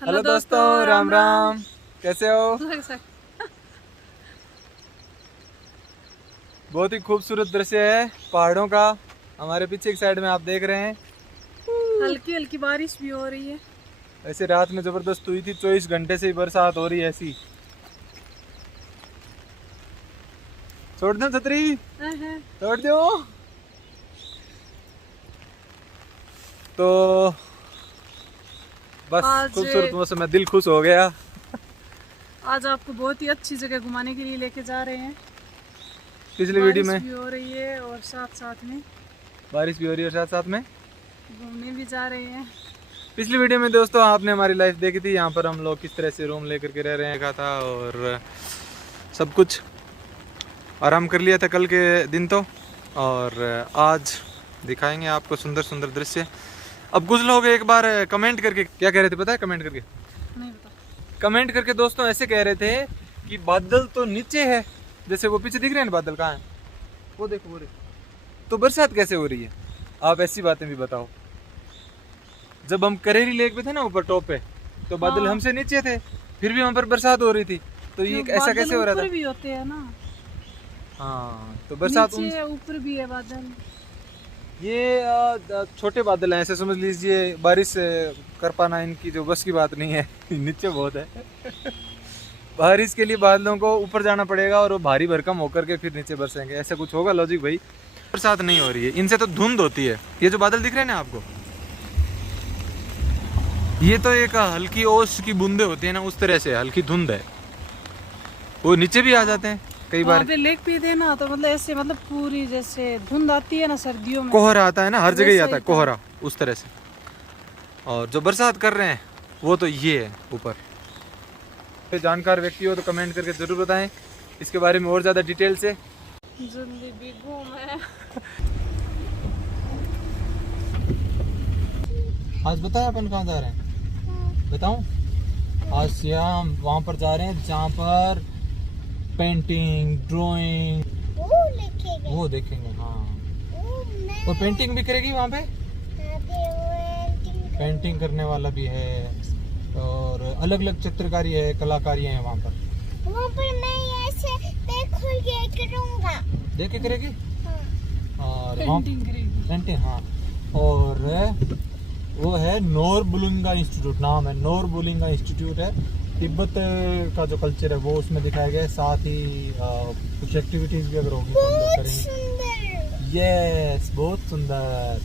Hello दोस्तों, राम राम। कैसे हो? बहुत ही खूबसूरत दृश्य है पहाड़ों का। हमारे पीछे की साइड में आप देख रहे हैं हल्की हल्की बारिश भी हो रही है। ऐसे रात में जबरदस्त हुई थी, 24 घंटे से ही बरसात हो रही है ऐसी। छोड़ दो छतरी, छोड़ दो। तो बस आज खूबसूरत मौसम में दिल खुश हो गया। आज आपको बहुत ही अच्छी जगह घुमाने के लिए लेके जा रहे हैं। पिछली वीडियो बारिश में भी हो रही है और साथ साथ में बारिश भी हो रही है और साथ साथ में घूमने भी जा रहे हैं। पिछली वीडियो में दोस्तों आपने हमारी लाइफ देखी थी। यहाँ पर हम लोग किस तरह से रूम लेकर के रह रहे हैं का था, और सब कुछ आराम कर लिया था कल के दिन तो। और आज दिखाएंगे आपको सुंदर सुंदर दृश्य। अब कुछ लोग एक बार कमेंट करके क्या कह रहे थे पता है? कमेंट करके नहीं पता। कमेंट करके दोस्तों ऐसे कह रहे थे कि बादल तो नीचे है, जैसे वो पीछे दिख रहे हैं ना, बादल कहाँ है? वो देखो, वो देखो। तो बरसात कैसे हो रही है? आप ऐसी बातें भी बताओ। जब हम करेरी लेक पे थे ना, ऊपर टॉप पे, तो बादल हाँ। हमसे नीचे थे, फिर भी वहाँ पर बरसात हो रही थी। तो ये ऐसा कैसे हो रहा था? ऊपर भी होते हैं ना। हाँ, तो बरसात नीचे ऊपर भी है बादल। ये छोटे बादल हैं, ऐसे समझ लीजिए। बारिश कर पाना इनकी जो बस की बात नहीं है। नीचे बहुत है। बारिश के लिए बादलों को ऊपर जाना पड़ेगा और वो भारी भरकम होकर के फिर नीचे बरसेंगे, ऐसा कुछ होगा लॉजिक भाई। बरसात नहीं हो रही है, इनसे तो धुंध होती है। ये जो बादल दिख रहे हैं ना आपको, ये तो एक हल्की ओस की बूंदे होती है ना, उस तरह से हल्की धुंध है। वो नीचे भी आ जाते हैं कई बार। पे लेक पे थे ना, तो मतलब ऐसे मतलब पूरी जैसे धुंध आती है ना सर्दियों में, कोहरा आता है ना, हर जगह ही आता है था। कोहरा, उस तरह से। और जो बरसात कर रहे हैं वो तो ये है ऊपर। जानकार व्यक्ति हो तो कमेंट करके जरूर बताएं इसके बारे में और ज़्यादा डिटेल से। जिंदगी घूम है। आज बताया अपन कहाँ जा रहे हैं? बताऊं? आज हम वहाँ पर जा रहे हैं जहाँ पर पेंटिंग, ड्राइंग वो देखेंगे। हाँ, और पेंटिंग भी करेगी वहाँ पे। पेंटिंग करने वाला भी है और अलग अलग चित्रकारी है, कलाकारी है वहाँ पर। मैं ऐसे करूँगा। देख के करेगी। हाँ। और पेंटिंग करेगी। पेंटिंग, हाँ। और वो है नोरबुलिंगा इंस्टीट्यूट, नाम है नोरबुलिंगा इंस्टीट्यूट है। तिब्बत का जो कल्चर है वो उसमें दिखाया गया है। साथ ही कुछ एक्टिविटीज भी अगर होगी तो हम लोग करेंगे। यस, बहुत सुंदर।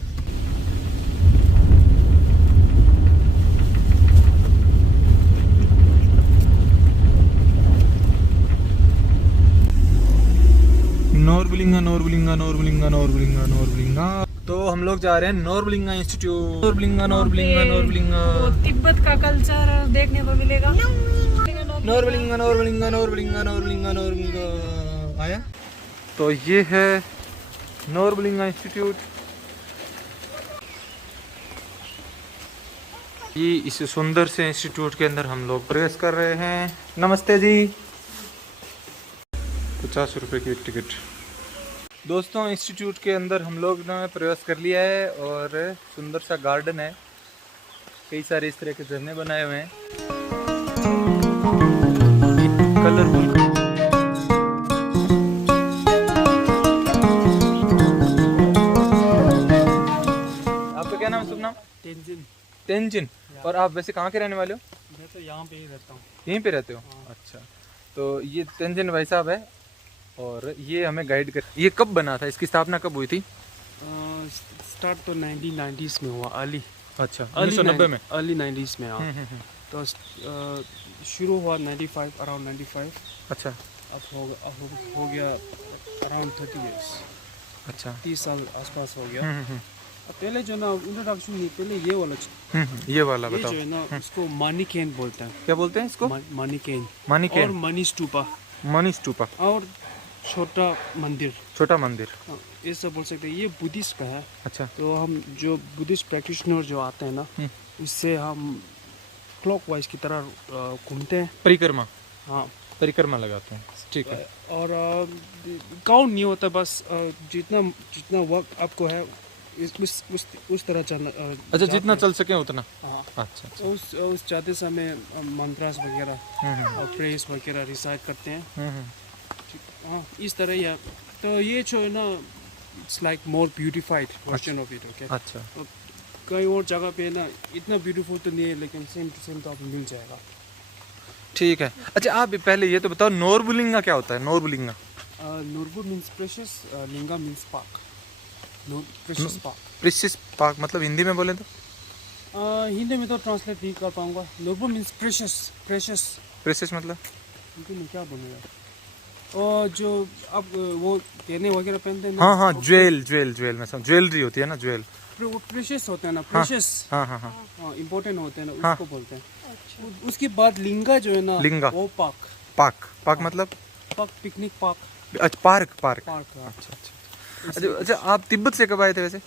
नोरबुलिंगा नोरबुलिंगा नोरबुलिंगा नोरबुलिंगा नोरबुलिंगा। तो हम लोग जा रहे हैं नोरबुलिंगा इंस्टीट्यूट। नोरबुलिंगा नोरबुलिंगा नोरबुलिंगा। वो तिब्बत का कल्चर देखने को मिलेगा। नोरबुलिंगा नोरबुलिंगा नोरबुलिंगा नोरबुलिंगा नोरबुलिंगा आया। तो ये है नोरबुलिंगा इंस्टीट्यूट। ये इस सुंदर से इंस्टीट्यूट के अंदर हम लोग प्रवेश कर रहे हैं। नमस्ते जी। 50 रुपए की टिकट। दोस्तों, इंस्टीट्यूट के अंदर हम लोग ने प्रवेश कर लिया है और सुंदर सा गार्डन है। कई सारे इस तरह के झरने बनाए हुए हैं, कलरफुल। आपका क्या नाम है? शुभ नाम? तेंजिन। तेंजिन। और आप वैसे कहाँ के रहने वाले हो? मैं तो यहाँ पे ही रहता हूँ। यहीं पे रहते हो? अच्छा, तो ये तेंजिन भाई साहब है और ये हमें गाइड कर। ये कब बना था, इसकी स्थापना कब हुई थी? स्टार्ट तो 1990s में हुआ, अर्ली। अच्छा, 1990 में। अर्ली 90s में, हाँ। तो शुरू हुआ 95, अराउंड 95। अच्छा। अब हो गया अराउंड 30 years। अच्छा, 30 साल आसपास हो गया। अब पहले जो ना इंट्रोडक्शन नहीं, पहले ये वाला ये वाला ये बताओ। जो है ना, उसको मनी केन बोलते हैं। क्या बोलते हैं इसको? मनी केन। मनी और केन। मनी स्टूपा। मनी स्टूपा। और छोटा मंदिर। छोटा मंदिर। हाँ, ये सब बोल सकते हैं। ये बुद्धिस्ट का है। अच्छा। तो हम जो बुद्धिस्ट प्रैक्टिशनर जो आते हैं ना, उससे हम क्लॉकवाइज की तरह घूमते हैं। परिक्रमा। हाँ, परिक्रमा लगाते हैं, ठीक है। और काउंट नहीं होता, बस जितना जितना वक्त आपको है उस तरह चलना अच्छा, जितना चल सके उतना। हाँ। अच्छा अच्छा। उस जाते समय मंत्रास वगैरह और प्रेस वगैरह रिसाइट करते हैं। हाँ, इस तरह या तो ये जो है ना, it's like more beautified version of it. Okay, अच्छा कहीं और जगह पे ना इतना ब्यूटीफुल तो नहीं है, लेकिन सेम टू सेम तो आपको मिल जाएगा। ठीक है। अच्छा, आप पहले ये तो बताओ, नोरबुलिंगा क्या होता है? Norbulingka norbu means precious, linga means park. Precious park. Precious park मतलब हिंदी में बोले तो? हिंदी में तो ट्रांसलेट नहीं कर पाऊंगा। नूरबु मीन्स प्रेशियस। प्रेशियस प्रेशियस मतलब? हिंदी में क्या बोलूँगा? और जो अब वो गहने वगैरह पहनते हैं ना, हाँ हाँ, ज्वेल ज्वेल ज्वेल में समझ, ज्वेलरी होती है ना, ज्वेल। वो प्रेशियस होता है ना, प्रेशियस। हाँ हाँ हाँ। हाँ, इम्पोर्टेंट होते हैं ना, हाँ। उसको बोलते हैं। उसके बाद लिंगा जो है ना, लिंगा। वो पार्क। पार्क पार्क मतलब? Park picnic park. अच्छा, पार्क पार्क। पार्क। अच्छा अच्छा अच्छा। अच्छा, आप तिब्बत से कब आए थे वैसे?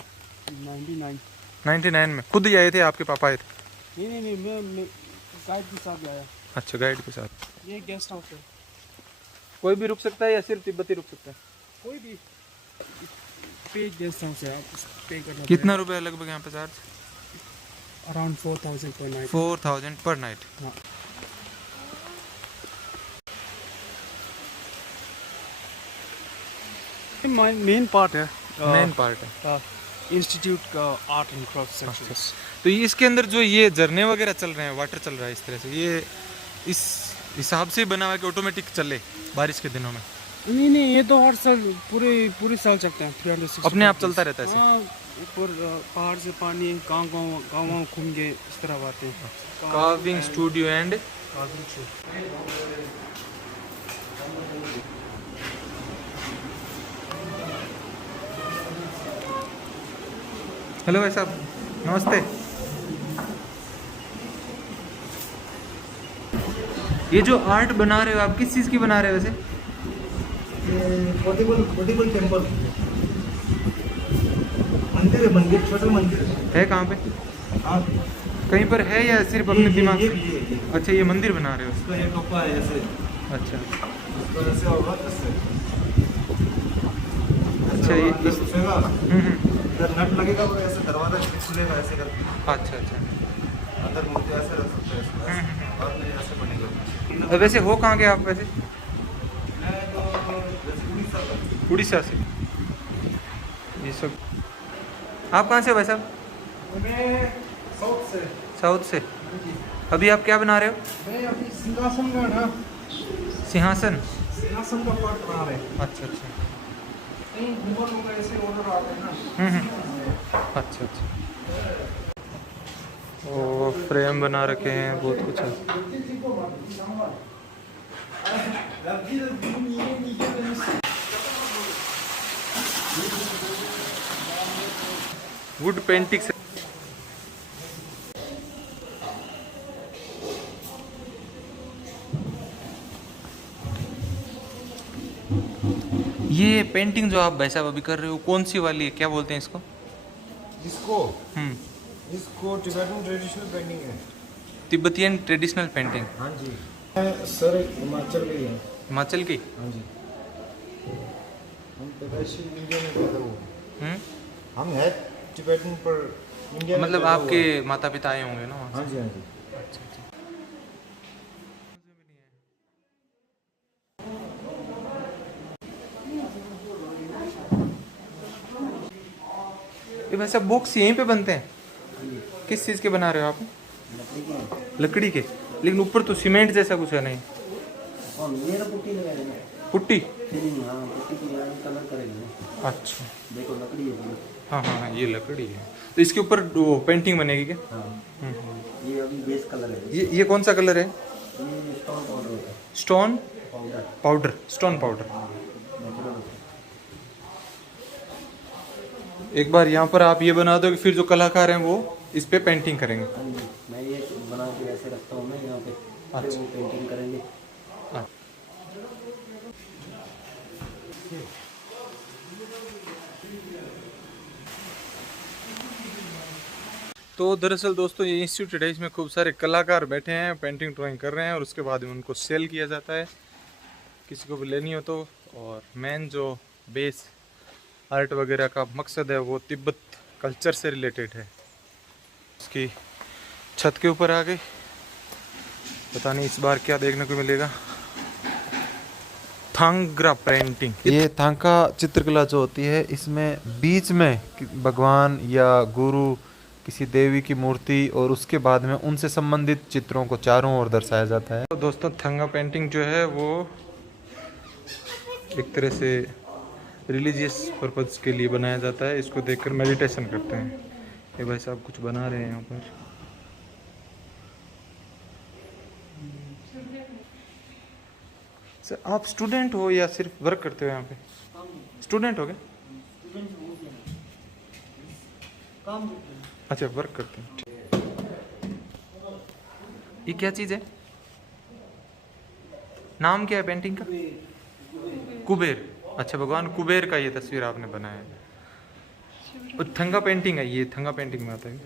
99। 99 में खुद ही आए थे? आपके पापा आए थे? नहीं, मैं गाइड के साथ आया। अच्छा, गाइड के साथ। ये गेस्ट हाउस है। कोई भी रुक सकता है या सिर्फ तिब्बती रुक सकता है? कोई भी पे गेस्ट हाउस है, आप पे करना। कितना रुपए लगभग यहाँ पे चार्ज? अराउंड 4000 पर नाइट। 4000 पर नाइट। हाँ। मेन पार्ट है। मेन पार्ट है। इंस्टीट्यूट का आर्ट एंड क्राफ्ट सेक्शन। तो ये इसके अंदर जो ये झरने वगैरह चल रहे हैं, वाटर चल रहा है इस तरह से, ये इस हिसाब से बना हुआ है कि ऑटोमेटिक चले बारिश के दिनों में? नहीं, ये तो हर साल पूरे साल चलते हैं। 360 अपने आप चलता रहता है ऐसे? हाँ, ऊपर पहाड़ से पानी गाँव घूम के इस तरह आते हैं। कार्विंग स्टूडियो एंड हेलो भाई साहब, नमस्ते। ये जो आर्ट बना रहे हो आप, किस चीज़ की बना रहे हो वैसे? कोटिबल टेम्पल मंदिर है, मंदिर छोटा मंदिर है कहाँ पे? हाँ, कहीं पर है या सिर्फ अपने दिमाग ये से? अच्छा, ये मंदिर बना रहे हो? इसका ये टोपा है ऐसे, अच्छा इसको ऐसे होगा ऐसे। अच्छा, ये ऐसे इस घुसेगा, हम्म। इधर नट लगेगा और ऐसे दरवाजा खुलेगा ऐसे करके। अच्छा अच्छा। अंदर मूर्ति ऐसे रख सकते हैं इसको ऐसे, और नहीं ऐसे बनेगा। तो वैसे हो कहाँ के आप वैसे? मैं तो जैसे उड़ीसा का। उड़ीसा से। ये सब आप कहाँ से हो भाई साहब? मैं साउथ से। साउथ से। अभी आप क्या बना रहे हो? मैं अभी सिंहासन का ना, सिंहासन? सिंहासन का पार्ट बना रहे हैं। अच्छा अच्छा। कहीं घूमर होगा ऐसे ऑर्डर आते हैं ना। अच्छा अच्छा। ओ, फ्रेम बना रखे हैं, बहुत कुछ है। वुड पेंटिंग से ये पेंटिंग जो आप भाई साहब अभी कर रहे हो, कौन सी वाली है? क्या बोलते हैं इसको? इसको हम्म। इसको टिबेटन ट्रेडिशनल पेंटिंग है। Tibetan traditional painting. हाँ जी। सर हिमाचल के हैं। हिमाचल की? हाँ जी। हम पैदाइशी इंडिया में पैदा हुए। हम्म। हम है टिबेटन पर इंडिया में मतलब पैदा आपके हुए। माता पिता आए होंगे ना वहाँ हाँ जी हाँ जी। से? अच्छा अच्छा। ये वैसे बॉक्स यहीं पे बनते हैं? किस चीज़ के बना रहे हो आप? लकड़ी के। लेकिन ऊपर तो सीमेंट जैसा कुछ है नहीं? मेरा पुट्टी लगाएंगे। पुट्टी? हाँ, पुट्टी की कलर करेंगे। अच्छा। देखो लकड़ी है ये। हाँ हाँ हाँ, ये लकड़ी है। तो इसके ऊपर वो पेंटिंग बनेगी क्या? हाँ, ये अभी बेस कलर है। ये कौन सा कलर है? ये स्टोन पाउडर होता है। Stone powder powder? Stone powder. Natural होता है। एक बार यहाँ पर आप ये बना दो कि फिर जो कलाकार हैं वो इस पे पेंटिंग करेंगे। हाँ जी, मैं ये बना के ऐसे रखता हूँ मैं यहाँ पे। फिर वो पेंटिंग करेंगे। तो दरअसल दोस्तों ये इंस्टीट्यूट है, इसमें खूब सारे कलाकार बैठे हैं, पेंटिंग ड्राइंग कर रहे हैं और उसके बाद में उनको सेल किया जाता है किसी को भी लेनी हो तो। और मेन जो बेस आर्ट वगैरह का मकसद है वो तिब्बत कल्चर से रिलेटेड है। इसकी छत के ऊपर आ गई, पता नहीं इस बार क्या देखने को मिलेगा। थांग्रा पेंटिंग, ये थांका चित्रकला जो होती है, इसमें बीच में भगवान या गुरु, किसी देवी की मूर्ति और उसके बाद में उनसे संबंधित चित्रों को चारों ओर दर्शाया जाता है। तो दोस्तों थांगा पेंटिंग जो है वो एक तरह से रिलीजियस पर्पज़ के लिए बनाया जाता है। इसको देखकर मेडिटेशन करते हैं। ये भाई साहब कुछ बना रहे हैं यहाँ पर। सर आप स्टूडेंट हो या सिर्फ वर्क करते हो यहाँ पे? स्टूडेंट हो गए? अच्छा वर्क करते हैं। ये क्या चीज़ है? नाम क्या है पेंटिंग का? कुबेर। अच्छा भगवान कुबेर का ये तस्वीर आपने बनाया है। और थंगा पेंटिंग है ये, थंगा पेंटिंग में आता है।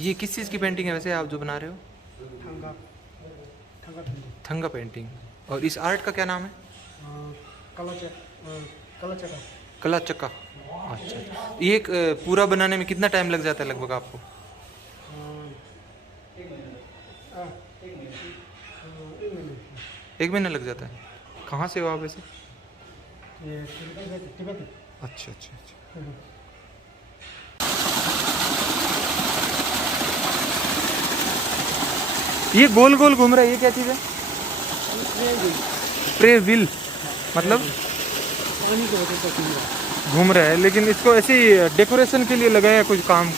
ये किस चीज़ की पेंटिंग है वैसे आप जो बना रहे हो? थंगा पेंटिंग। और इस आर्ट का क्या नाम है? कला चक्का। अच्छा, ये एक पूरा बनाने में कितना टाइम लग जाता है लगभग आपको? एक महीना लग जाता है। कहाँ से हो आप वैसे? अच्छा अच्छा अच्छा। ये गोल गोल घूम रहा है, ये क्या चीज़ है? प्रे व्हील, मतलब पानी की वजह से घूम रहा है, लेकिन इसको ऐसे ही डेकोरेशन के लिए लगाया कुछ काम?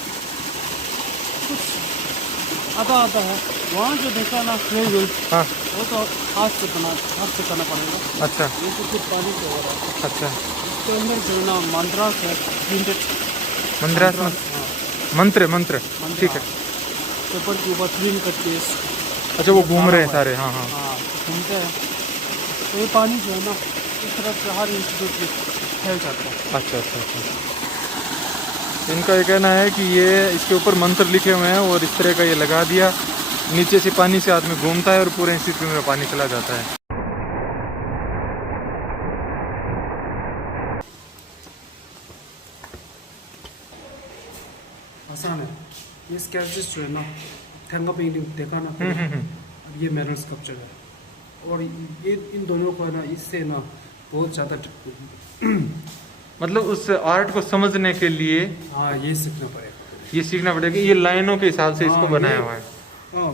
आता है। वहाँ जो देखा ना प्ले व्हील, हाँ वो तो हाथ से करना पड़ेगा। अच्छा ये तो कुछ पानी से हो रहा है। अच्छा। इसके अंदर जो है ना मंत्रास है, प्रिंटेड मंत्रास में मंत्र मंत्र ठीक है। पेपर के ऊपर प्रिंट करके। अच्छा वो घूम रहे हैं सारे। हाँ हाँ हाँ घूमते हैं। तो ये पानी जो है ना इस तरह से हर इंस्टीट्यूट में फैल जाता है। अच्छा अच्छा अच्छा। इनका ये कहना है कि ये इसके ऊपर मंत्र लिखे हुए हैं और इस तरह का ये लगा दिया, नीचे से पानी से आदमी घूमता है और पूरे इंस्टीट्यूट में पानी चला जाता है। आसान है। ये स्केचेस जो है ना थंगा पेंटिंग देखा ना, अब ये मेरल स्कल्पचर है। और ये इन दोनों को ना इससे ना बहुत ज़्यादा मतलब उस आर्ट को समझने के लिए हाँ ये सीखना पड़ेगा। ये सीखना पड़ेगा। ये लाइनों के हिसाब से इसको बनाया हुआ है। हाँ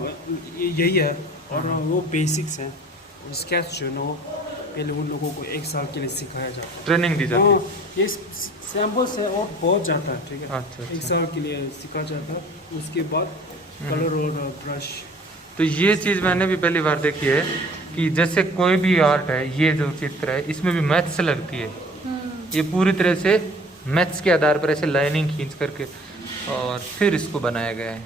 यही है। और वो बेसिक्स हैं। और स्केच जो है ना पहले उन लोगों को 1 साल के लिए सिखाया जाता है, ट्रेनिंग दी जाती है। हाँ ये सैम्पल्स है और बहुत जाता है, ठीक है। अच्छा, 1 साल के लिए सिखा जाता है, उसके बाद कलर और ब्रश। तो ये चीज़ मैंने भी पहली बार देखी है कि जैसे कोई भी आर्ट है, ये जो चित्र है इसमें भी मैथ्स लगती है। ये पूरी तरह से मैथ्स के आधार पर ऐसे लाइनिंग खींच करके और फिर इसको बनाया गया है।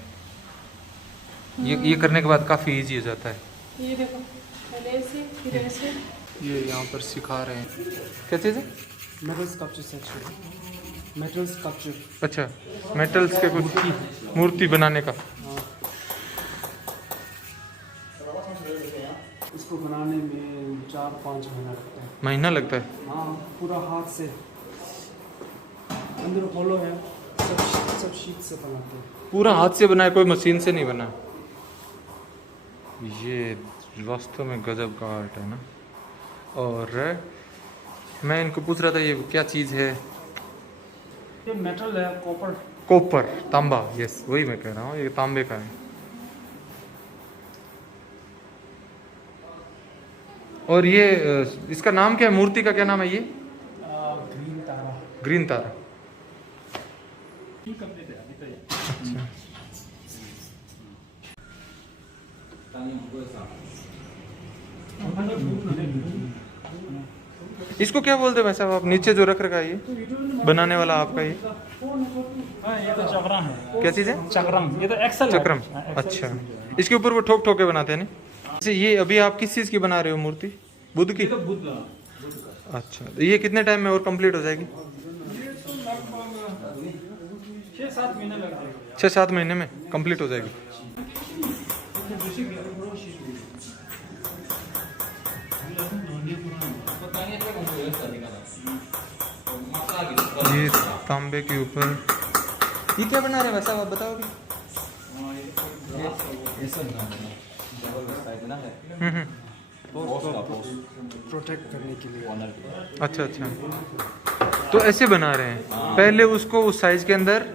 ये करने के बाद काफ़ी इजी हो जाता है। ये देखो पहले ऐसे फिर ऐसे। ये यहाँ पर सिखा रहे हैं। क्या चीज़ है? Metal sculpture section. Metal sculpture. अच्छा मेटल्स के कुछ मूर्ति बनाने का। इसको बनाने में 4-5 महीना लगता है। महीना लगता है? हाँ पूरा हाथ से, अंदर होलो है, सब शीट से बनाते हैं। पूरा हाथ से बना है, कोई मशीन से नहीं बना। ये वास्तव में गजब का आर्ट है ना। और मैं इनको पूछ रहा था ये क्या चीज़ है? ये मेटल है, कॉपर। कॉपर, तांबा। यस वही मैं कह रहा हूँ, ये तांबे का है। और ये इसका नाम क्या है? मूर्ति का क्या नाम है ये? ग्रीन तारा। ग्रीन तारा। इसको क्या बोलते हैं भाई साहब आप? नीचे जो रख रखा है ये बनाने वाला आपका ये ये तो चक्रम है। क्या चीज़ है? चक्रम, ये तो एक्सल है। चक्रम। अच्छा इसके ऊपर वो ठोक ठोक के बनाते हैं ना। जैसे ये अभी आप किस चीज़ की बना रहे हो मूर्ति? बुद्ध की? अच्छा तो ये कितने टाइम में और कंप्लीट हो जाएगी? 6-7 महीने लग जाएंगे। 6-7 महीने में कंप्लीट हो जाएगी। ये तांबे के ऊपर ये क्या बना रहे हैं वैसा आप बताओगे? प्रोटेक्ट करने के लिए। अच्छा अच्छा, तो ऐसे बना रहे हैं। पहले उसको उस साइज के अंदर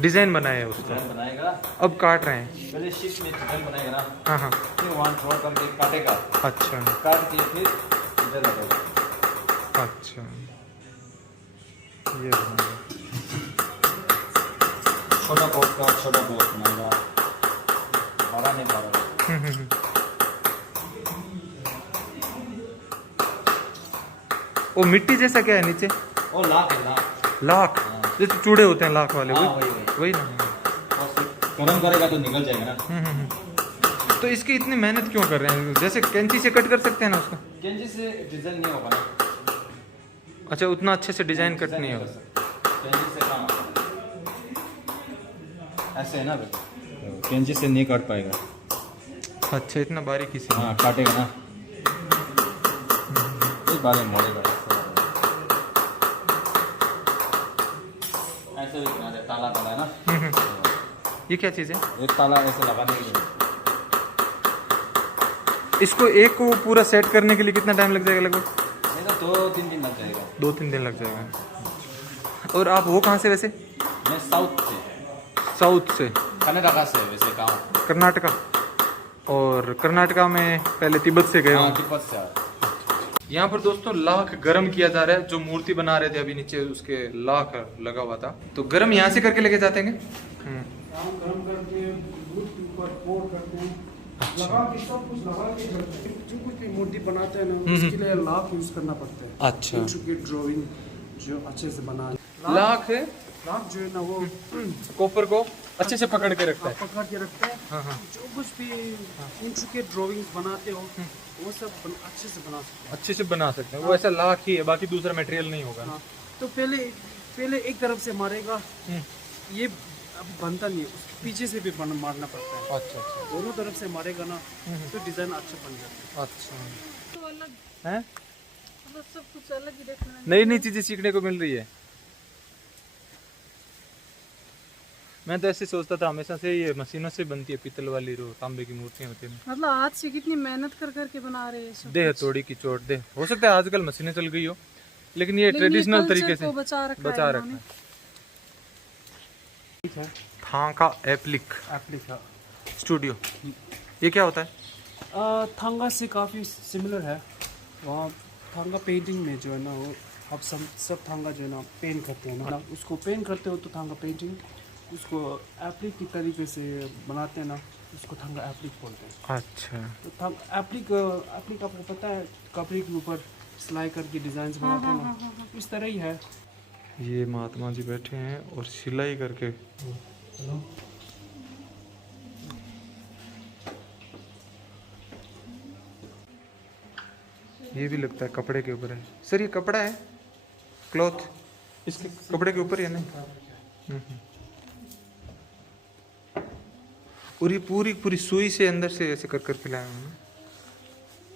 डिजाइन बनाया है उसका, बनाएगा। अब काट रहे हैं। पहले शीट में चिकन बनाएगा ना, हाँ हाँ, फिर वहाँ थोड़ा करके काटेगा, अच्छा काट के फिर इधर लगाएगा। अच्छा, ये बना रहे हैं। छोटा पोस्ट का छोटा पोस्ट बनाएगा, बड़ा नहीं बड़ा। वो मिट्टी जैसा क्या है नीचे? ओ लाख है लाख। लाख, जैसे चूड़े होते हैं लाख वाले, हाँ, वही वही ना। गरम करेगा तो निकल जाएगा ना। तो इसकी इतनी मेहनत क्यों कर रहे हैं? जैसे कैंची से कट कर सकते हैं ना उसको। कैंची से डिजाइन नहीं होगा ना। अच्छा, उतना अच्छे से डिजाइन कट नहीं होगा। कैंची से कहाँ ऐसे है ना, कैंची से नहीं काट पाएगा। अच्छा, इतना बारीकी से। हाँ काटेगा ना, एक बार में मोड़ेगा। ऐसे भी बना दे, ताला ताला है ना। ये क्या चीज़ है? एक ताला ऐसे लगा देंगे। इसको एक को पूरा सेट करने के लिए कितना टाइम लग जाएगा लगभग? नहीं तो 2-3 दिन लग जाएगा। 2-3 दिन लग जाएगा। और आप हो कहाँ से वैसे? मैं साउथ से, साउथ से, कर्नाटका से वैसे गाँव। कर्नाटका। और कर्नाटका में पहले तिब्बत से गए हाँ हो? तिब्बत से। यहाँ पर दोस्तों लाख गरम किया जा रहा है। जो मूर्ति बना रहे थे अभी नीचे उसके लाख लगा हुआ था, तो गरम यहाँ से करके लेके जाते हैं। काम गरम करके दूध के ऊपर पोर करते हैं, लगा के सब कुछ लगा के करते हैं। जो कुछ भी मूर्ति बनाते हैं ना, उसके लिए लाख यूज करना पड़ता है। अच्छा, इंट्रिकेट ड्राइंग जो अच्छे से बना लाख लाख जो है ना वो कॉपर को अच्छे से पकड़ के रखता है। पकड़ के रखते हैं। हाँ हाँ, जो कुछ भी इंट्रिकेट ड्राइंग बनाते हो वो सब अच्छे से बना सकते अच्छे से बना सकते हैं। वो ऐसा लाख ही है, बाकी दूसरा मटेरियल नहीं होगा। हैं। हाँ, तो पहले एक तरफ से मारेगा, ये अब बनता नहीं है, उसके पीछे से भी मारना पड़ता है। अच्छा अच्छा दोनों तरफ से मारेगा ना तो डिजाइन अच्छा बन जाता है। अच्छा तो अलग, है, मतलब सब कुछ अलग ही देखना है। नई नई चीजें सीखने को मिल रही है। मैं तो ऐसे सोचता था हमेशा से ये मशीनों से बनती है, पीतल वाली जो तांबे की मूर्तियां होती हैं। मतलब आज से कितनी मेहनत कर करके बना रहे हैं सब दे कुछ। हथौड़ी की चोट दे, हो सकता है आजकल मशीनें चल गई हो, लेकिन ये लेकिन ये ट्रेडिशनल culture तरीके से को बचा रखा बचा है रखा इन्होंने। है। थांका एप्लिक एप्लिका स्टूडियो, ये क्या होता है? थांगा से काफ़ी सिमिलर है। वहाँ थांगा पेंटिंग में जो है ना वो अब सब थांगा जो है ना पेंट करते हैं ना, उसको पेंट करते हो तो थांगा पेंटिंग, उसको एप्लिक की तरीके से बनाते हैं ना, उसको थांगा एप्लिक बोलते हैं। अच्छा, तो एप्लिक आपको पता है, कपड़े के ऊपर सिलाई करके डिजाइन बनाते हैं ना, इस तरह ही है। ये महात्मा जी बैठे हैं और सिलाई करके। ये भी लगता है कपड़े के ऊपर है। सर ये कपड़ा है, क्लॉथ इसके कपड़े के ऊपर है नहीं? और ये पूरी पूरी सुई से अंदर से ऐसे कर करके लाया हूँ।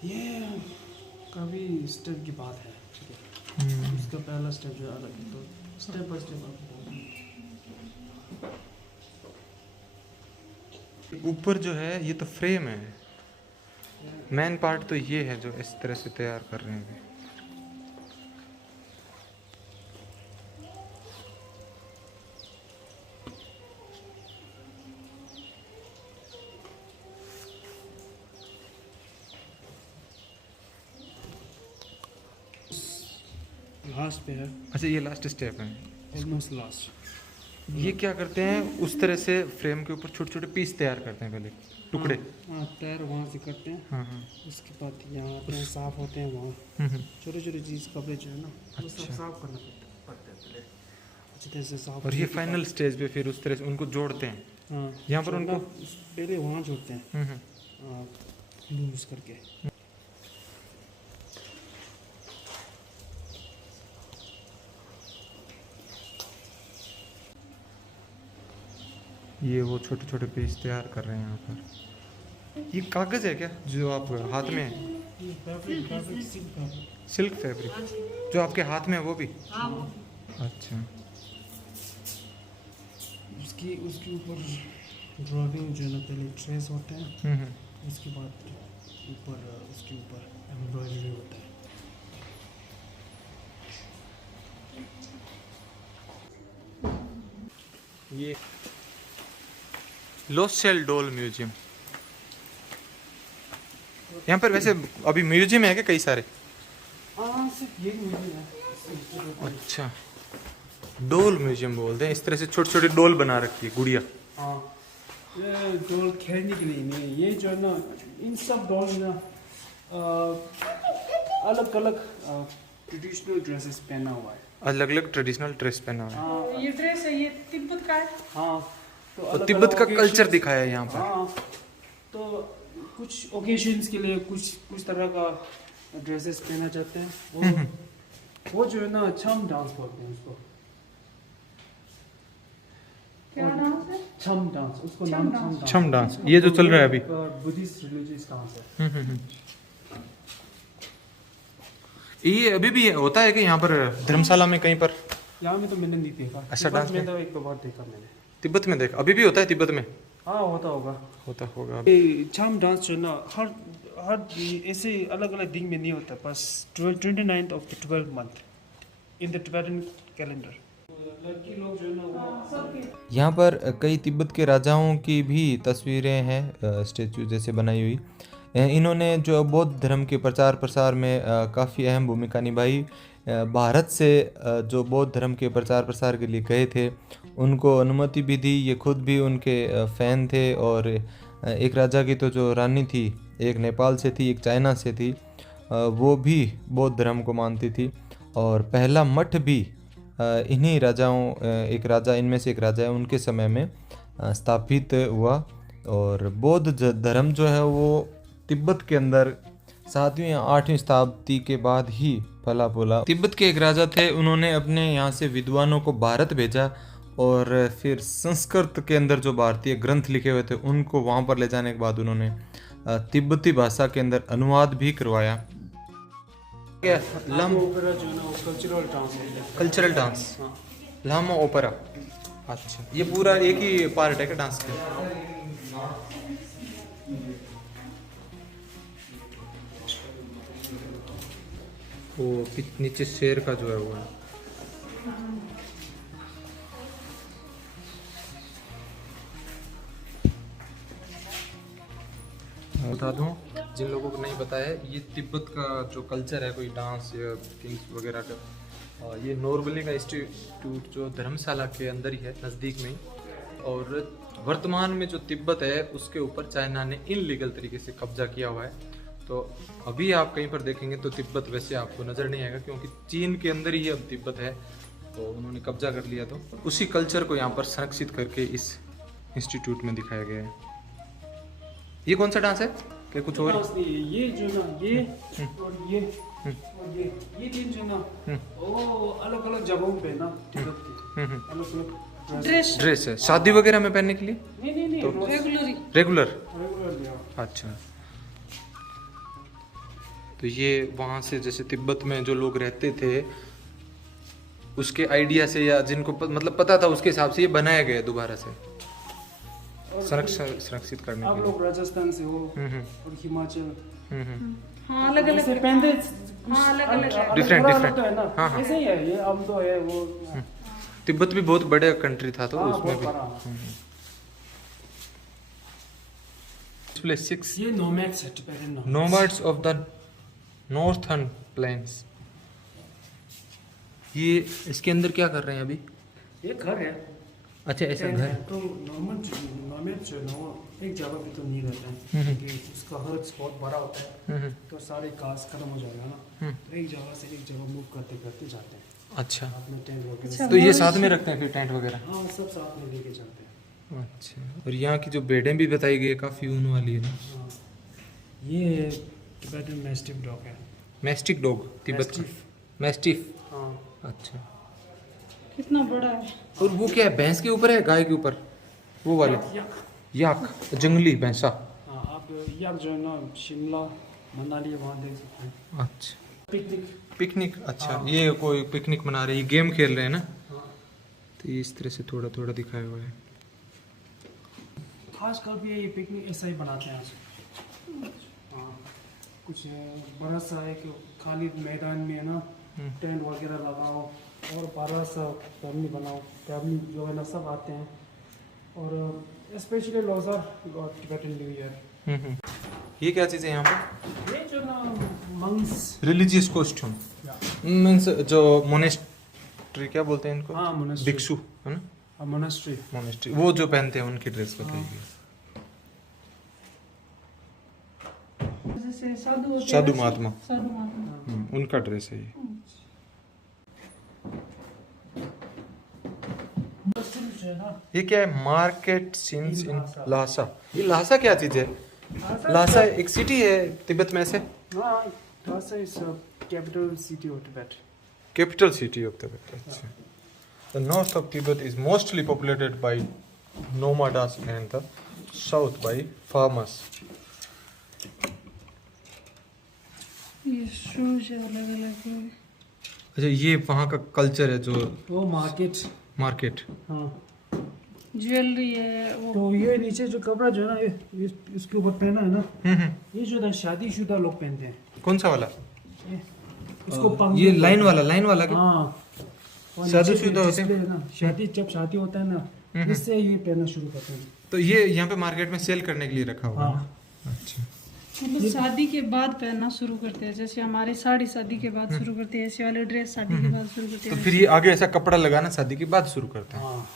ये काफ़ी स्टेप की बात है, ठीक है। उसका पहला स्टेप जो है अलग है, तो स्टेप बाय स्टेप आपको ऊपर जो है ये तो फ्रेम है, मेन पार्ट तो ये है जो इस तरह से तैयार कर रहे हैं अभी। लास्ट पे है, अच्छा, ये लास्ट स्टेप है। Almost last. ये क्या करते हैं, उस तरह से फ्रेम के ऊपर छोटे छोटे पीस तैयार करते हैं, पहले टुकड़े। हाँ, पैर वहाँ से करते हैं, हाँ हाँ, उसके बाद यहाँ आते हैं, साफ होते हैं वहाँ, छोटे छोटे चीज़ कपड़े जो है ना वो सब साफ करना पड़ता है पहले, अच्छी तरह से साफ। और ये फाइनल स्टेज पे फिर उस तरह से उनको जोड़ते हैं। हाँ, यहाँ पर उनको पहले वहाँ जोड़ते हैं लूज करके। ये वो छोटे छोटे पीस तैयार कर रहे हैं यहाँ पर। ये कागज़ है क्या जो आप हाथ में, सिल्क फैब्रिक जो आपके हाथ में है वो भी? अच्छा। उसकी ऊपर ड्राइंग जो है ना, पहले ट्रेस होते हैं, उसके बाद ऊपर उसके ऊपर एम्ब्रॉयडरी होता है। ये लॉस्ट शेल डॉल म्यूजियम, यहाँ पर वैसे अभी म्यूजियम है क्या कई सारे? हाँ, सिर्फ ये म्यूजियम है। अच्छा, डोल म्यूजियम बोलते हैं। इस तरह से छोटे छोटे डोल बना रखी है, गुड़िया। हाँ, ये डॉल खेलने के लिए नहीं, ये जो है ना, इन सब डॉल ना अलग अलग ट्रेडिशनल ड्रेसेस पहना हुआ है। अलग अलग ट्रेडिशनल ड्रेस पहना हुआ है। हाँ, ये ड्रेस है, ये तिब्बत का है। हाँ, तो और तिब्बत का कल्चर दिखाया है यहाँ पर। हाँ, तो कुछ ओकेजन्स के लिए कुछ तरह का ड्रेसेस पहना चाहते हैं। वो जो है ना, छम डांस बोलते हैं उसको। क्या डांस है? छम डांस, उसको नाम छम डांस। छम डांस, ये जो चल रहा है अभी। बुद्धिस्ट रिलीजियस डांस है। ये अभी भी होता है कि यहाँ पर धर्मशाला में कहीं पर? यहाँ में तो मैंने नहीं देखा। ऐसा तिब्बत डांस में तो एक दो बार देखा मैंने। तिब्बत में देखा, अभी भी होता है तिब्बत में? हाँ, होता होगा। होता होगा। ये छम डांस जो है ना, हर ऐसे अलग अलग दिन में नहीं होता, बस 29th of the 12th month in the Tibetan calendar। लड़की लोग जो है ना, वो यहाँ पर कई तिब्बत के राजाओं की भी तस्वीरें हैं, स्टेचू जैसे बनाई हुई। इन्होंने जो बौद्ध धर्म के प्रचार प्रसार में काफ़ी अहम भूमिका निभाई। भारत से जो बौद्ध धर्म के प्रचार प्रसार के लिए गए थे उनको अनुमति भी दी, ये खुद भी उनके फ़ैन थे। और एक राजा की तो जो रानी थी, एक नेपाल से थी, एक चाइना से थी, वो भी बौद्ध धर्म को मानती थी। और पहला मठ भी इन्हीं राजाओं, एक राजा, इनमें से एक राजा है, उनके समय में स्थापित हुआ। और बौद्ध धर्म जो है वो तिब्बत के अंदर 7वीं या 8वीं शताब्दी के बाद ही फला फूला। तिब्बत के एक राजा थे, उन्होंने अपने यहाँ से विद्वानों को भारत भेजा और फिर संस्कृत के अंदर जो भारतीय ग्रंथ लिखे हुए थे उनको वहाँ पर ले जाने के बाद उन्होंने तिब्बती भाषा के अंदर अनुवाद भी करवाया। लामा ओपेरा जो है ना, वो कल्चरल डांस है। Cultural dance, lama opera. अच्छा, ये पूरा एक ही पार्ट है क्या डांस का? वो नीचे शेर का जो है वो है। बता दूं जिन लोगों को नहीं पता है, ये तिब्बत का जो कल्चर है, कोई डांस या थिंग्स वगैरह का, ये नोरबली का इंस्टीट्यूट जो धर्मशाला के अंदर ही है, नज़दीक में ही। और वर्तमान में जो तिब्बत है उसके ऊपर चाइना ने इनलीगल तरीके से कब्जा किया हुआ है। तो अभी आप कहीं पर देखेंगे तो तिब्बत वैसे आपको नज़र नहीं आएगा, क्योंकि चीन के अंदर ही अब तिब्बत है, तो उन्होंने कब्जा कर लिया। तो उसी कल्चर को यहाँ पर संरक्षित करके इस इंस्टीट्यूट में दिखाया गया है। ये कौन सा डांस है क्या, कुछ और? डांस नहीं है, ये जो ना, ये और ये दिन जो ना, वो अलग अलग जगहों पे ना तिब्बत के अलग अलग ड्रेस है, शादी वगैरह में पहनने के लिए? नहीं, रेगुलरी। रेगुलर। अच्छा, तो ये वहाँ से जैसे तिब्बत में जो लोग रहते थे उसके आइडिया से, या जिनको मतलब पता था, उसके हिसाब से ये बनाया गया दोबारा से संरक्षित करने आप के लोग राजस्थान से हो और हिमाचल, लिए। हाँ, अलग अलग ऐसे पहनते, हाँ, अलग अलग है। Different है ना। हाँ। ऐसे ही है, ये अब तो है वो। तिब्बत भी बहुत बड़ा कंट्री था, तो हाँ, उसमें बहुत भी बड़ा। डिस्प्ले 6 ये नोमैड्स है, Tibetan nomads of the northern plains. ये इसके अंदर क्या कर रहे हैं अभी? ये घर है। अच्छा, ऐसा घर। तो नोमैड जो है ना, वो एक जगह पे तो नहीं रहता है, क्योंकि उसका हर्ट्स बहुत बड़ा होता है, तो सारे घास खत्म हो जाएगा ना, तो एक जगह से एक जगह मूव करते करते जाते हैं। अच्छा, अपने टेंट वगैरह, तो ये साथ में रखते हैं फिर टेंट वगैरह? हाँ, सब साथ में लेके चलते हैं। अच्छा, और यहाँ की जो बेडें भी बताई गई है काफ़ी ऊन वाली है ना। हाँ, ये टिबेटन मैस्टिफ डॉग है। मैस्टिक डॉग, तिब्बत का मैस्टिफ। हाँ, अच्छा, कितना बड़ा है। और वो क्या है, भैंस के ऊपर है गाय के ऊपर? वो वाले याक जंगली भैंसा। हाँ, आप याक जो है ना शिमला मनाली वहाँ देख सकते हैं। अच्छा पिकनिक। पिकनिक, अच्छा ये कोई पिकनिक मना रहे हैं, गेम खेल रहे हैं ना। तो ये इस तरह से थोड़ा थोड़ा दिखाया हुआ है। खास कर भी ये पिकनिक ऐसा ही बनाते हैं। हाँ, कुछ बड़ा सा एक खाली मैदान में है ना टेंट वगैरह लगाओ और बड़ा सा फैमिली बनाओ, फैमिली जो है ना सब आते हैं। और स्पेशली लोज़र टिबेटन न्यू ईयर। ये क्या चीज़ है यहाँ पे? ये जो ना मंक्स, रिलीजियस कॉस्ट्यूम मीन्स जो मोनेस्ट्री क्या बोलते हैं इनको? हाँ मोनेस्ट्री, भिक्षु है ना, मोनेस्ट्री। मोनेस्ट्री, वो जो पहनते हैं उनकी ड्रेस बताइए। जैसे साधु होते हैं साधु ना, महात्मा, साधु महात्मा। उनका ड्रेस है ये। ये क्या है? Market scenes in Lhasa. ये लासा क्या चीज़ है? लासा एक सिटी है तिब्बत में से, हाँ, Lhasa is capital city of Tibet. Capital city of Tibet. अच्छा। The north of Tibet is mostly populated by nomads and the south by farmers. ये शूज है अलग अलग। अच्छा, ये वहाँ का कल्चर है जो वो मार्केट। मार्केट। हाँ, ज्वेलरी है वो। तो ये नीचे जो कपड़ा जो है ना ये इसके ऊपर पहना है ना, ये जो है शादीशुदा लोग पहनते हैं। कौन सा वाला? इसको पंख ये लाइन वाला क्या? हाँ, और शादीशुदा नीचे होते हैं? display है ना, जब शादी होता है ना इससे ये पहनना शुरू करते हैं। तो ये यहाँ पे मार्केट में सेल करने के लिए रखा हुआ है। हाँ, अच्छा। मतलब शादी के बाद पहनना शुरू करते हैं, जैसे हमारी साड़ी शादी के बाद शुरू करते हैं, ऐसे वाले ड्रेस शादी के बाद शुरू करते तो हैं। फिर ये आगे ऐसा कपड़ा लगाना शादी के बाद शुरू करते हैं। हाँ।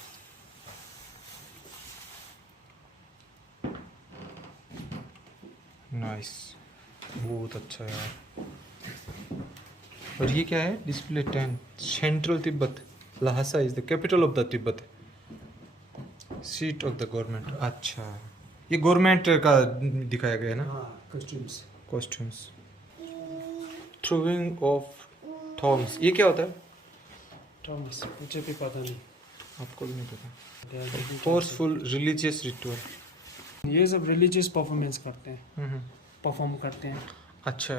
नाइस, बहुत अच्छा यार। और ये क्या है? Display tent, central Tibet, Lhasa is the capital of the Tibet, seat of the government. अच्छा, ये गवर्नमेंट का दिखाया गया है ना, कॉस्ट्यूम्स। कॉस्ट्यूम्स। थ्रोइंग ऑफ थॉर्म्स, ये क्या होता है? थॉमस, मुझे भी पता नहीं। आपको भी नहीं पता। फोर्सफुल रिलीजियस रिचुअल, ये सब रिलीजियस परफॉर्मेंस करते हैं, परफॉर्म करते हैं। अच्छा,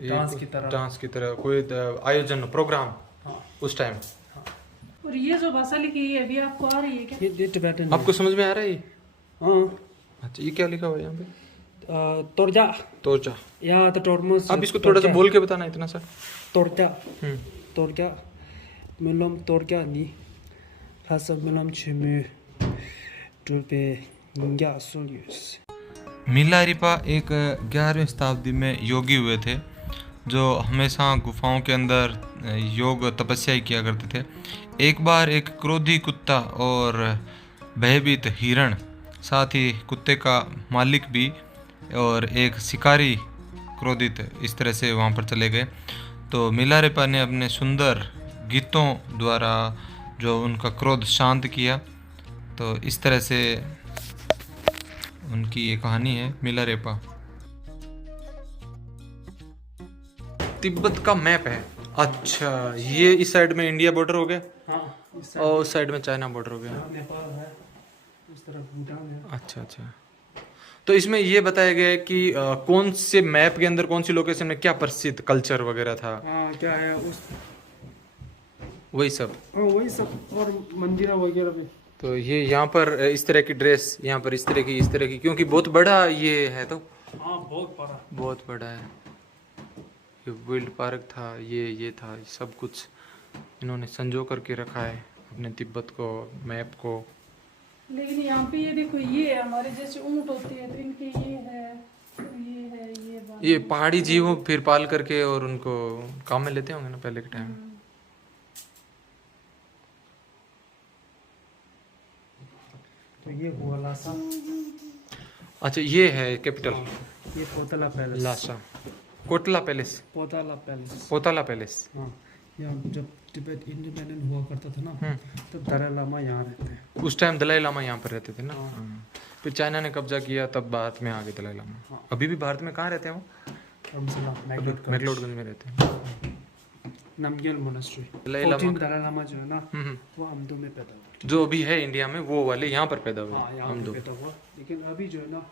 ये डांस की तरह। डांस की तरह कोई आयोजन प्रोग्राम उस टाइम। और ये जो भाषा लिखी है अभी आपको आ रही है क्या? ये टिबेटन। आपको समझ में आ रहा है ये? हाँ, अच्छा, ये क्या लिखा हुआ है यहाँ पे? तोरजा तोरजा। या तो टॉर्मस। अब इसको थोड़ा सा बोल के बताना इतना सा। तोरजा, तोरजा, मिलम तोरजा नी, खासा मिलम छिमे, टुपे निंजा सोल्यूस। मिलारिपा एक 11वीं शताब्दी में योगी हुए थे जो हमेशा गुफाओं के अंदर योग तपस्या किया करते थे। एक बार एक क्रोधी कुत्ता और भयभीत हिरण, साथ ही कुत्ते का मालिक भी और एक शिकारी क्रोधित इस तरह से वहाँ पर चले गए। तो मिलारिपा ने अपने सुंदर गीतों द्वारा जो उनका क्रोध शांत किया। तो इस तरह से उनकी ये कहानी है मिलारेपा। तिब्बत का मैप है। अच्छा, ये इस साइड में इंडिया बॉर्डर हो गया। हाँ, इस और उस साइड में चाइना बॉर्डर हो गया। नेपाल है, उस तरफ भूटान है। अच्छा अच्छा। तो इसमें ये बताया गया है कि कौन से मैप के अंदर कौन सी लोकेशन में क्या प्रसिद्ध कल्चर वगैरह था, हाँ, क्या है उस, वही सब। हाँ वही सब, और मंदिर वगैरह भी। तो ये यहाँ पर इस तरह की ड्रेस, यहाँ पर इस तरह की, क्योंकि बहुत बड़ा ये है। तो हाँ, बहुत बड़ा है। ये वाइल्ड पार्क था, ये था, सब कुछ इन्होंने संजो करके रखा है अपने तिब्बत को, मैप को। लेकिन यहाँ पे ये देखो, ये हमारे जैसे ऊंट होते हैं तो इनके ये है, ये पहाड़ी जीवों फिर पाल करके और उनको काम में लेते होंगे ना पहले के टाइम। तो ये हुआ लासा। अच्छा, ये है कैपिटल। ये पोतला पैलेस। लासा, कोटला palace, Potala palace. Potala palace. हाँ, यहाँ जब तिब्बत इंडिपेंडेंट हुआ करता था ना, तब दलाई लामा यहाँ रहते हैं। उस टाइम दलाई लामा यहाँ पर रहते थे ना। फिर चाइना ने कब्जा किया, तब भारत में आ गए दलाई लामा। अभी भी भारत में कहाँ रहते हैं वो? मैक्लोडगंज मैक्लोडगंज में रहते हैं। नामग्याल मोनास्ट्री। दलाई लामा 14 दलाई लामा जो है ना, हम्म। वो अमदो में पैदा हुआ। जो अभी है इंडिया में वो वाले यहाँ पर पैदा हुए हाँ, यहाँ हम पे दो। पैदा हुआ। लेकिन अभी जो है ना,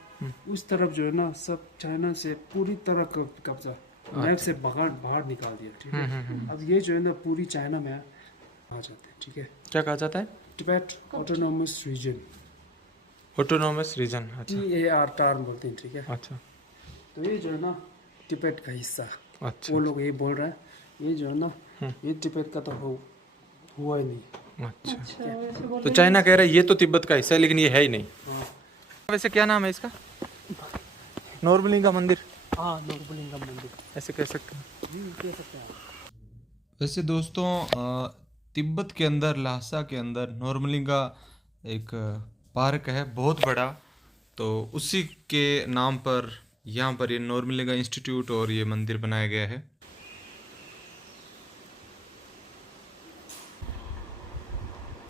उस तरफ जो है ना, सब चाइना से पूरी तरह कब्जा, नाइफ से बाहर निकाल दिया, ठीक है। अब ये जो है ना पूरी चाइना में आ जाते हैं, ठीक है। क्या कहा जाता है? Tibet autonomous region, autonomous region. अच्छा TAR टार बोलते हैं, ठीक है। अच्छा तो ये जो है ना तिब्बत का हिस्सा, अच्छा वो लोग ये बोल रहे हैं, ये जो है ना, ये तिब्बत का तो हुआ ही नहीं। अच्छा। अच्छा वैसे बोल तो चाइना कह रहा है ये तो तिब्बत का हिस्सा है लेकिन ये है ही नहीं। हाँ। वैसे क्या नाम है इसका? नॉर्मलिंगा मंदिर, हाँ, नॉर्मलिंगा मंदिर ऐसे कह सकते हैं। कह सकते हैं। वैसे दोस्तों तिब्बत के अंदर, ल्हासा के अंदर नॉर्मलिंगा एक पार्क है बहुत बड़ा, तो उसी के नाम पर यहाँ पर ये नॉर्मलिंगा इंस्टीट्यूट और ये मंदिर बनाया गया है।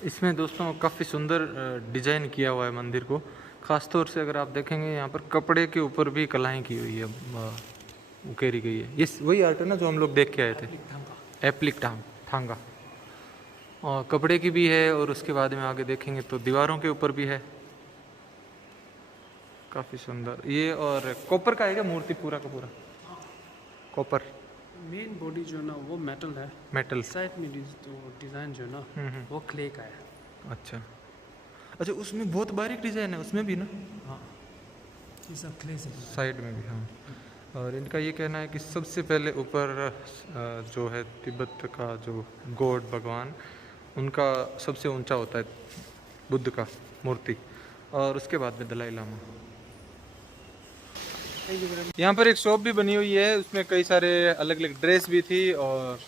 इसमें दोस्तों काफ़ी सुंदर डिजाइन किया हुआ है मंदिर को। ख़ास तौर से अगर आप देखेंगे यहाँ पर कपड़े के ऊपर भी कलाएं की हुई है, उकेरी गई है। ये वही आर्ट है ना जो हम लोग देख के आए थे, एप्लिक थांगा। और कपड़े की भी है और उसके बाद में आगे देखेंगे तो दीवारों के ऊपर भी है, काफ़ी सुंदर ये। और कॉपर का है क्या मूर्ति? पूरा का पूरा कॉपर। मेन बॉडी जो है ना वो मेटल है, मेटल। साइड में डिजाइन जो है ना वो क्ले का है। अच्छा अच्छा, उसमें बहुत बारीक डिजाइन है उसमें भी ना? हाँ, ये सब क्ले से। साइड में भी हाँ। और इनका ये कहना है कि सबसे पहले ऊपर जो है तिब्बत का जो गॉड भगवान, उनका सबसे ऊंचा होता है बुद्ध का मूर्ति, और उसके बाद में दलाई लामा। यहाँ पर एक शॉप भी बनी हुई है, उसमें कई सारे अलग अलग ड्रेस भी थी और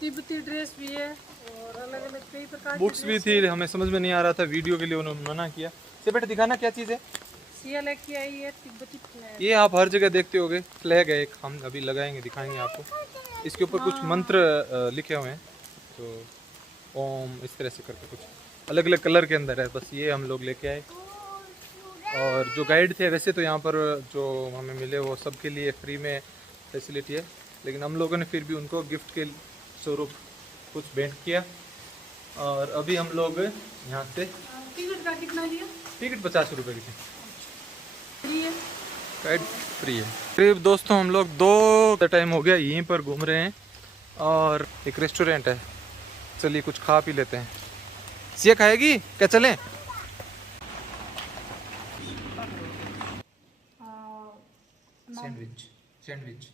तिब्बती ड्रेस भी है और अलग अलग कई प्रकार बुक्स भी थी। हमें समझ में नहीं आ रहा था, वीडियो के लिए उन्होंने मना किया। से बेटा दिखाना क्या चीज़ है? सिया लेके आई है तिब्बती फ्लैग। ये आप हर जगह देखते होगे, फ्लैग है एक, हम अभी लगाएंगे, दिखाएंगे आपको। इसके ऊपर कुछ मंत्र लिखे हुए हैं, तो ओम इस तरह से करके कुछ अलग अलग कलर के अंदर है। बस ये हम लोग लेके आए। और जो गाइड थे, वैसे तो यहाँ पर जो हमें मिले वो सबके लिए फ्री में फैसिलिटी है, लेकिन हम लोगों ने फिर भी उनको गिफ्ट के स्वरूप कुछ भेंट किया। और अभी हम लोग यहाँ से टिकट का कितना लिया? टिकट 50 रुपये की थी, फ्री है। गाइड फ्री है। करीब दोस्तों हम लोग 2 टाइम हो गया यहीं पर घूम रहे हैं, और एक रेस्टोरेंट है, चलिए कुछ खा पी लेते हैं। सिया खाएगी क्या? चलें? Sandwich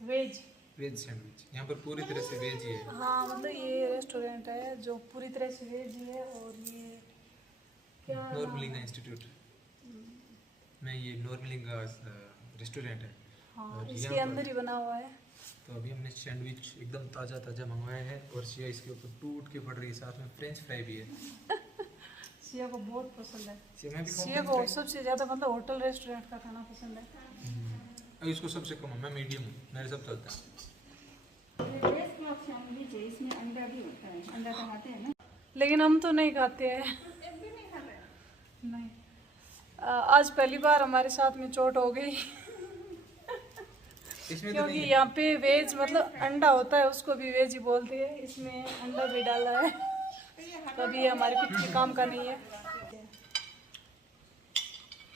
veg. Veg sandwich. यहाँ पर पूरी तरह से वेज ही है। हाँ मतलब ये रेस्टोरेंट है जो पूरी तरह से वेज है। और ये क्या नॉर्मलिंगा इंस्टीट्यूट में ये नॉर्मलिंगा रेस्टोरेंट है। हाँ और इसके यहाँ अंदर ही बना हुआ है। तो अभी हमने सैंडविच एकदम ताज़ा ताज़ा मंगवाया है, और सिया इसके ऊपर टूट के पड़ रही है, साथ में फ्रेंच फ्राई भी है। सिया को बहुत पसंद है। सिया मैं भी खाऊं सिया फ्रेंच को फ्राई? सबसे ज़्यादा मतलब होटल रेस्टोरेंट का खाना पसंद है। इसको सबसे कम है, मैं मीडियम हूँ, मेरे सब चलता है। इसमें अंडा भी होता है, अंडा तो खाते हैं ना। लेकिन हम तो नहीं खाते हैं। नहीं आज पहली बार हमारे साथ में चोट हो गई। इसमें तो क्योंकि नहीं है। यहाँ पे वेज मतलब अंडा होता है, उसको भी वेज ही बोलते हैं। इसमें अंडा भी डाला है, तभी हमारे कुछ भी काम का नहीं है।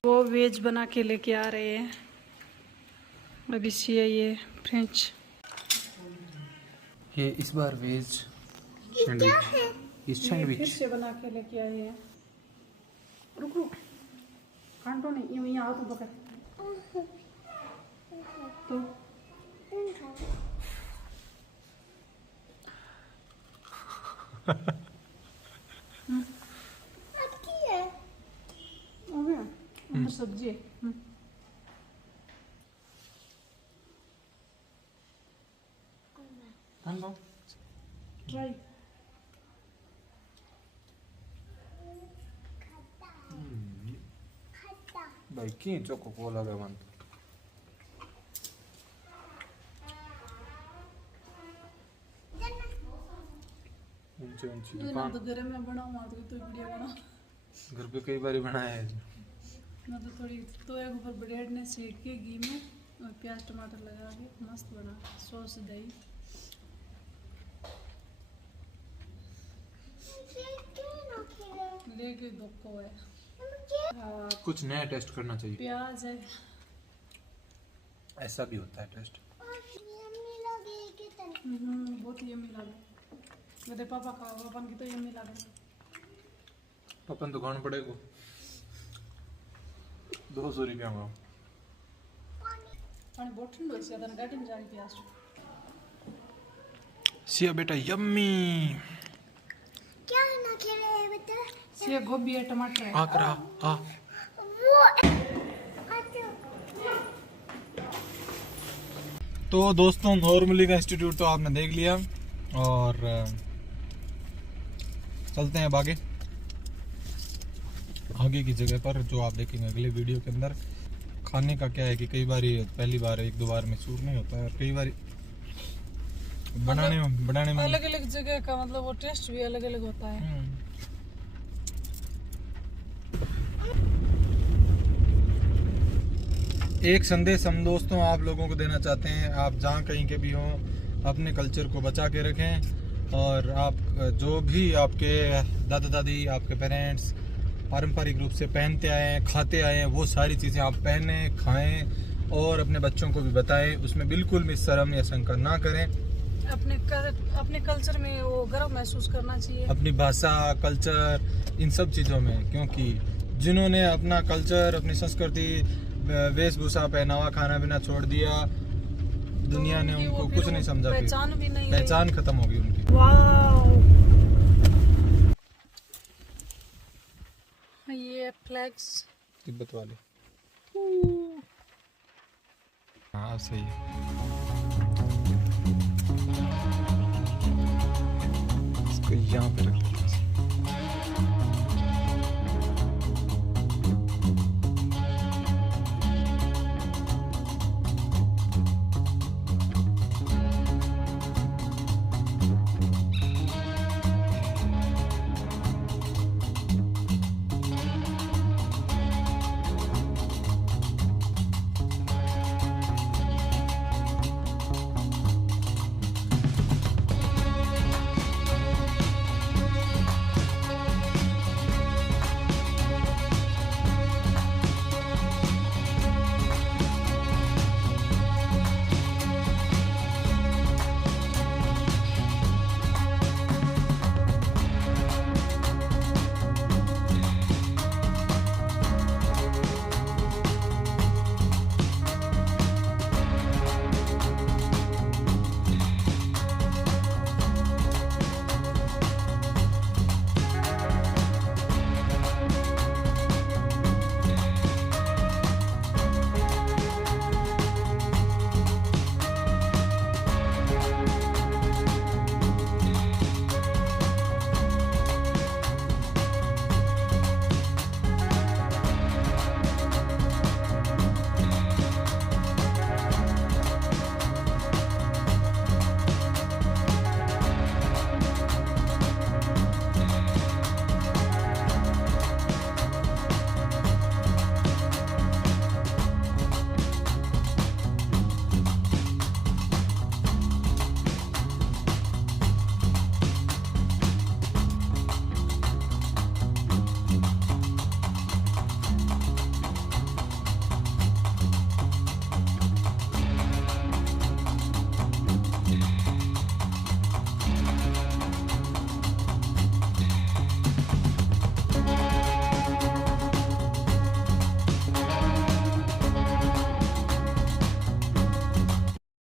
वो वेज बना के लेके आ रहे हैं अभी सिया ये फ्रेंच। ये इस बार वेज सैंडविच, ये फिर सैंडविच से बना के लेके आए हैं। रुक रुक, कांटो नहीं, यूं यहाँ हाथ पकड़ तो। सब्जी है। ट्राई। भाई की चोको कोला का मन ऊंची ऊंची तू ना तो घर में बनाओ, मार तो बढ़िया बना। घर पे कई बार बनाया है। मैं तो थोड़ी तो एक ऊपर ब्रेड ने सेक के घी में और प्याज टमाटर लगा के मस्त बना, सॉस दही। लेके दुखो है। कुछ नया टेस्ट करना चाहिए, प्याज है। ऐसा भी होता है टेस्ट। बहुत यम्मी लगे। मेरे पापा का पापन की तो यम्मी लगे। पपन तो खाना पड़ेगा 200 रुपया में। पानी बहुत ठंडा हो गया था, गाड़ी में जा रही प्याज। सिया बेटा यम्मी। क्या ना खेले हैं बेटा? सिया गोभी है, टमाटर है। आ करा आ। तो दोस्तों नॉर्मली का इंस्टीट्यूट तो आपने देख लिया और चलते हैं अब आगे की जगह पर, जो आप देखेंगे अगले वीडियो के अंदर। खाने का क्या है कि कई बार पहली बार एक दो बार में सूट नहीं होता है, और कई बार बनाने में अलग अलग जगह का मतलब वो टेस्ट भी अलग अलग होता है। एक संदेश हम दोस्तों आप लोगों को देना चाहते हैं, आप जहाँ कहीं के भी हों अपने कल्चर को बचा के रखें, और आप जो भी आपके दादा दादी आपके पेरेंट्स पारंपरिक रूप से पहनते आए हैं खाते आए हैं वो सारी चीज़ें आप पहने खाएं और अपने बच्चों को भी बताएं। उसमें बिल्कुल भी शर्म या शंका ना करें। अपने कल्चर में वो गर्व महसूस करना चाहिए, अपनी भाषा कल्चर इन सब चीज़ों में, क्योंकि जिन्होंने अपना कल्चर अपनी संस्कृति वेशभूषा पहनावा खाना पीना छोड़ दिया, दुनिया ने उनको कुछ नहीं समझा, पहचान खत्म होगी उनकी। ये फ्लैग्स तिब्बत वाले। हाँ सही है। इसको यहाँ पे रख